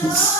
Peace.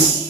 Deus.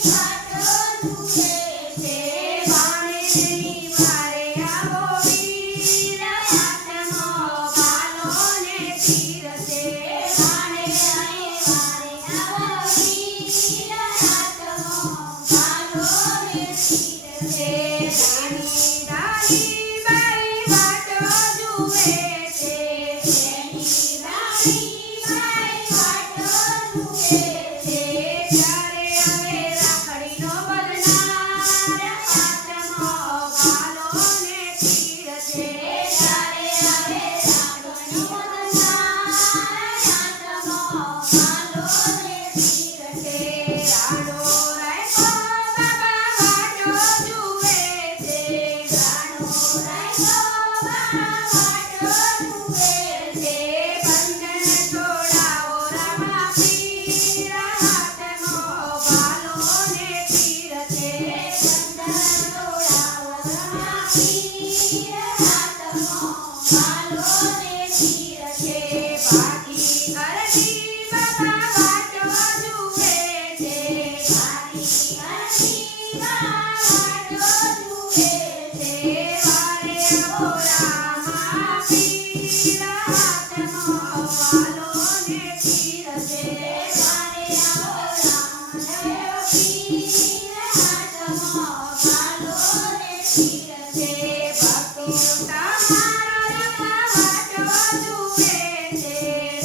Deus. Uh,